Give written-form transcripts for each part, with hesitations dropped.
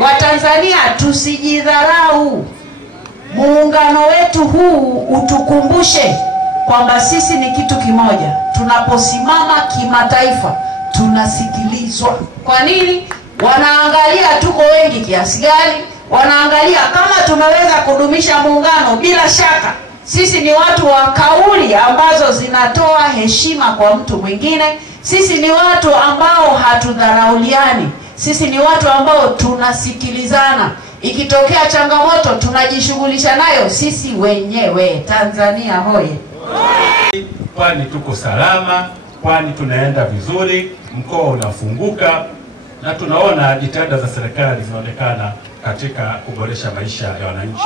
Watanzania tusijidharau. Muungano wetu huu utukumbushe kwamba sisi ni kitu kimoja. Tunaposimama kimataifa tunasikilizwa. Kwa nini? Wanaangalia tuko wengi kiasi gani, wanaangalia kama tumeweza kudumisha muungano. Bila shaka sisi ni watu wa kauli ambazo zinatoa heshima kwa mtu mwingine. Sisi ni watu ambao hatudharauliani. Sisi ni watu ambao tunasikilizana. Ikitokea changamoto tunajishughulisha nayo sisi wenyewe. Tanzania hoye! Kwani tuko salama, kwani tunaenda vizuri, mkoa unafunguka na tunaona jitihada za serikali zinaonekana katika kuboresha maisha ya wananchi.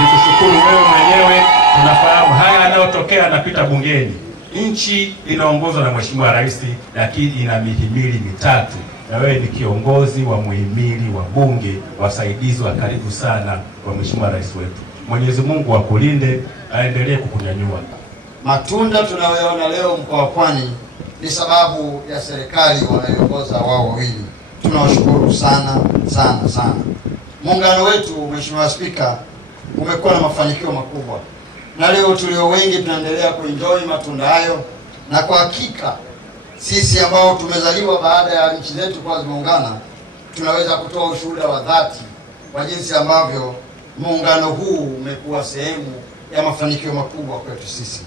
Nikushukuru wewe mwenyewe, tunafahamu haya yanayotokea yanapita bungeni. Nchi inaongozwa na Mheshimiwa Rais, lakini ina mihimili mitatu. Na wewe ni kiongozi wa muhimili wa bunge, wasaidizi wa karibu sana wa Mheshimiwa Rais wetu. Mwenyezi Mungu akulinde, aendelee kukunyanyua. Matunda tunayoona leo mkoa wa Pwani ni sababu ya serikali wanayoongoza wao wawili. Tunawashukuru sana sana sana. Muungano wetu, Mheshimiwa Spika, umekuwa na mafanikio makubwa. Na leo tulio wengi tunaendelea kuenjoy matunda hayo, na kwa hakika sisi ambao tumezaliwa baada ya nchi zetu kwa zimeungana tunaweza kutoa ushuhuda wa dhati wa jinsi ambavyo muungano huu umekuwa sehemu ya mafanikio makubwa kwetu sisi.